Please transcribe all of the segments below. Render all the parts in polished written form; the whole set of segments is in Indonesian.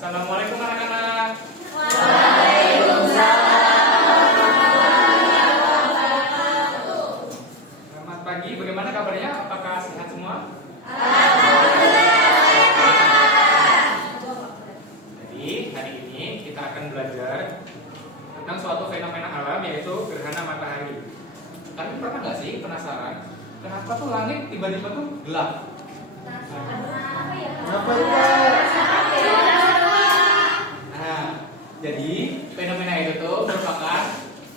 Assalamualaikum anak-anak. Selamat pagi, bagaimana kabarnya? Apakah sehat semua? Jadi hari ini kita akan belajar tentang suatu fenomena alam, yaitu gerhana matahari. Kalian pernah nggak sih penasaran kenapa tuh langit tiba-tiba tuh gelap? Kenapa itu? Nah, jadi fenomena itu tuh merupakan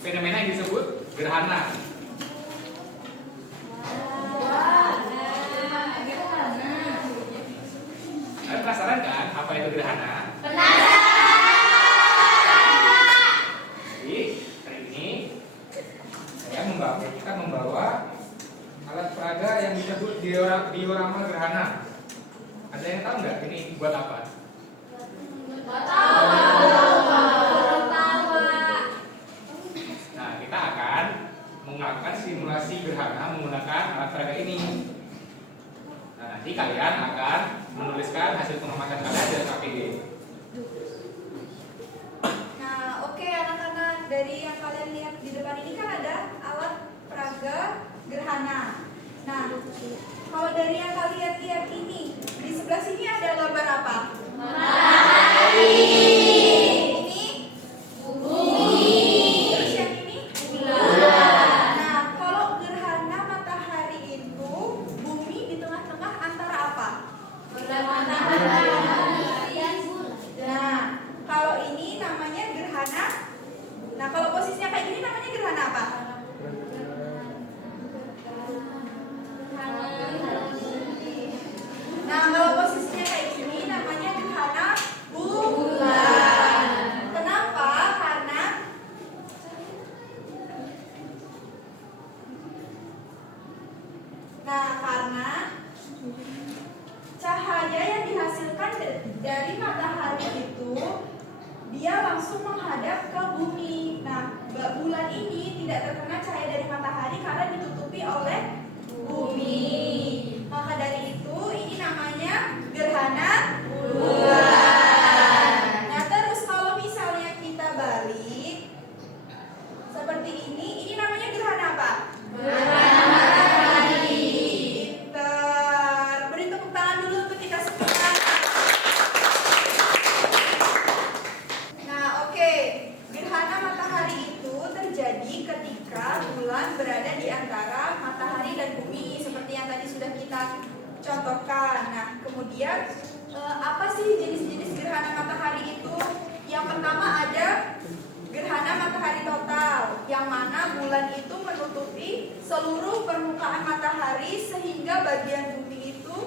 fenomena yang disebut gerhana. Kalian penasaran kan apa itu gerhana? Jadi hari ini kita membawa alat peraga yang disebut diorama gerhana. Ada yang tahu nggak ini buat apa? Nah, kita akan melakukan simulasi gerhana menggunakan alat peraga ini. Nah, nanti kalian akan menuliskan hasil pengamatan kalian dari KPD. Nah, oke anak-anak, dari yang kalian lihat di depan ini kan ada alat peraga gerhana. Nah, kalau dari yang kalian lihat ini, di sebelah sini ada gambar apa? Ini bumi. Terus yang ini bulan. Nah, kalau gerhana matahari itu bumi di tengah-tengah antara apa? Nah, kalau ini namanya gerhana. Nah, kalau posisinya kayak gini namanya gerhana apa? Nah, kalau posisinya kayak gini namanya gerhana bulan. Kenapa? Karena cahaya yang dihasilkan dari matahari itu dia langsung menghadap ke bumi. Nah, bulan ini tidak terkena cahaya dari matahari karena ditutupi oleh bumi. Maka dari itu ini namanya gerhana bulan. Nah, terus kalau misalnya kita balik seperti ini namanya gerhana apa? Gerhana matahari. Pinter. Beri tepuk tangan dulu untuk kita semua. Nah, oke. Gerhana matahari itu terjadi ketika bulan berada di antara matahari dan bumi seperti yang tadi sudah kita contohkan. Nah, kemudian apa sih jenis-jenis gerhana matahari itu? Yang pertama ada gerhana matahari total, yang mana bulan itu menutupi seluruh permukaan matahari sehingga bagian bumi itu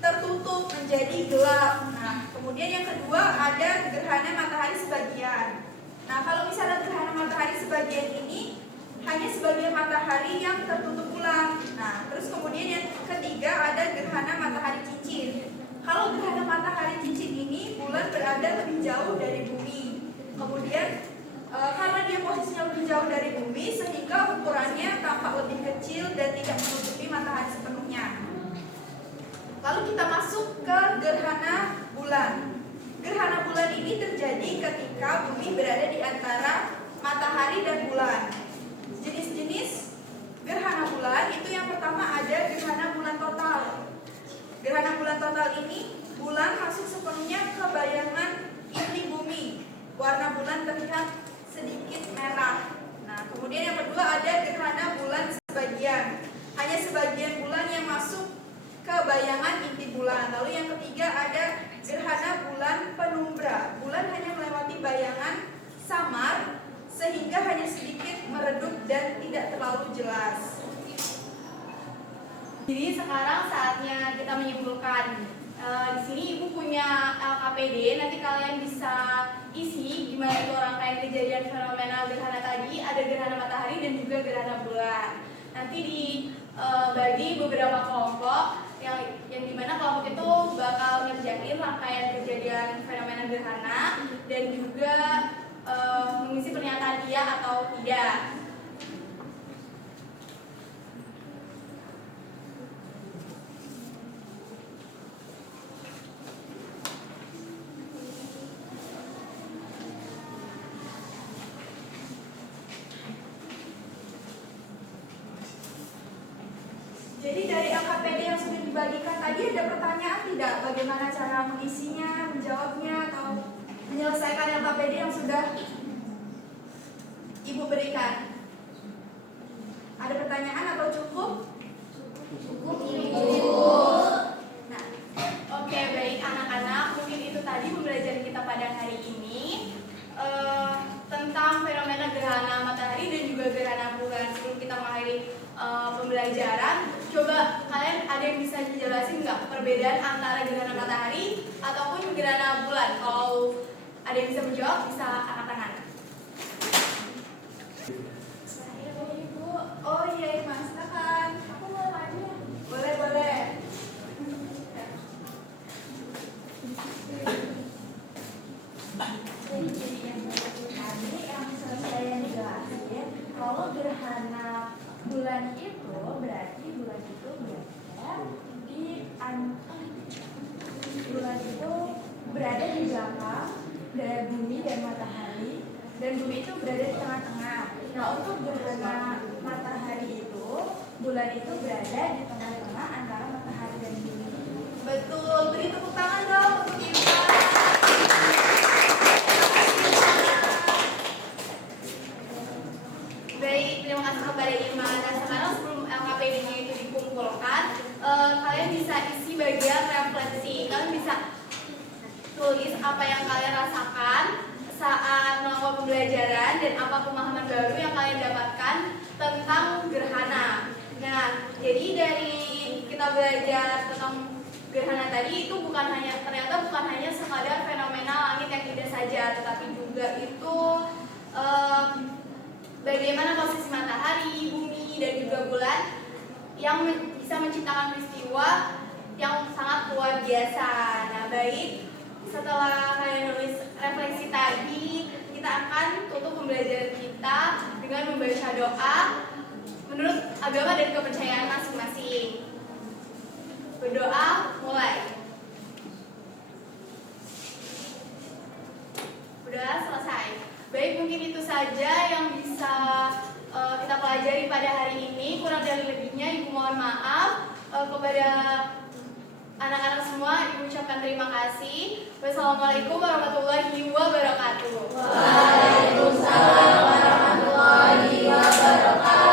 tertutup menjadi gelap. Nah, kemudian yang kedua ada gerhana matahari sebagian. Nah, kalau misalnya gerhana matahari sebagian ini hanya sebagian matahari yang tertutup bulan. Nah, terus kemudian yang ketiga ada gerhana matahari cincin. Kalau gerhana matahari cincin ini bulan berada lebih jauh dari bumi. Kemudian karena dia posisinya lebih jauh dari bumi sehingga ukurannya tampak lebih kecil dan tidak menutupi matahari sepenuhnya. Lalu kita masuk ke gerhana bulan. Gerhana bulan ini terjadi ketika bumi berada di antara matahari dan bulan. Jenis-jenis gerhana bulan itu yang pertama ada gerhana bulan total. Gerhana bulan total ini bulan masuk sepenuhnya ke bayangan inti bumi. Warna bulan terlihat sedikit merah. Nah, kemudian yang kedua ada gerhana bulan sebagian. Hanya sebagian bulan yang masuk ke bayangan inti bulan. Lalu yang ketiga ada gerhana bulan penumbra. Bulan hanya melewati bayangan samar sehingga hanya sedikit meredup dan tidak terlalu jelas. Jadi sekarang saatnya kita menyimpulkan. Di sini Ibu punya LKPD, nanti kalian bisa isi gimana itu rangkaian kejadian fenomena gerhana tadi. Ada gerhana matahari dan juga gerhana bulan. Nanti dibagi beberapa kelompok yang dimana kelompok itu bakal ngerjain rangkaian kejadian fenomena gerhana dan juga mengisi pernyataan iya atau tidak. bagaimana cara mengisinya, menjawabnya, atau menyelesaikan LKPD yang sudah Ibu berikan. Ada pertanyaan atau cukup? Cukup, Ibu. Nah, Oke, baik anak-anak, mungkin itu tadi pembelajaran kita pada hari ini tentang fenomena gerhana matahari dan juga gerhana bulan. Sebelum kita mengakhiri pembelajaran, coba kalian ada yang bisa dijelasin nggak perbedaan antara gerhana matahari ataupun gerhana bulan? Kalau ada yang bisa menjawab, bisa angkat tangan. oh iya, Mas, silakan. Aku mau tanya. Boleh, boleh. Tadi yang saya jelasin, kalau gerhana bulan itu berarti bulan itu berada di belakang dari bumi dan matahari, dan bumi itu berada di tengah-tengah. Nah, untuk gerhana matahari itu, bulan itu berada di tengah-tengah antara matahari dan bumi. Betul, beri tepuk tangan dong untuk Ibu. Baik, terima kasih kepada Irma. Nah, sekarang sebelum LKPD-nya itu dikumpulkan, kalian bisa isi bagian refleksi. Kalian bisa tulis apa yang kalian rasakan saat melakukan pembelajaran dan apa pemahaman baru yang kalian dapatkan tentang gerhana. Nah, jadi dari kita belajar tentang gerhana tadi itu ternyata bukan hanya sekadar fenomena langit yang indah saja, tetapi juga itu bagaimana posisi matahari, bumi, dan juga bulan yang bisa menciptakan peristiwa yang sangat luar biasa. Nah, baik, setelah kalian nulis refleksi tadi, kita akan tutup pembelajaran kita dengan membaca doa menurut agama dan kepercayaan masing-masing. Berdoa, mulai. Berdoa selesai. Baik, mungkin itu saja yang bisa kita pelajari pada hari ini. Kurang dari lebihnya, Ibu mohon maaf. Kepada anak-anak semua, Ibu ucapkan terima kasih. Wassalamualaikum warahmatullahi wabarakatuh. Waalaikumsalam warahmatullahi wabarakatuh.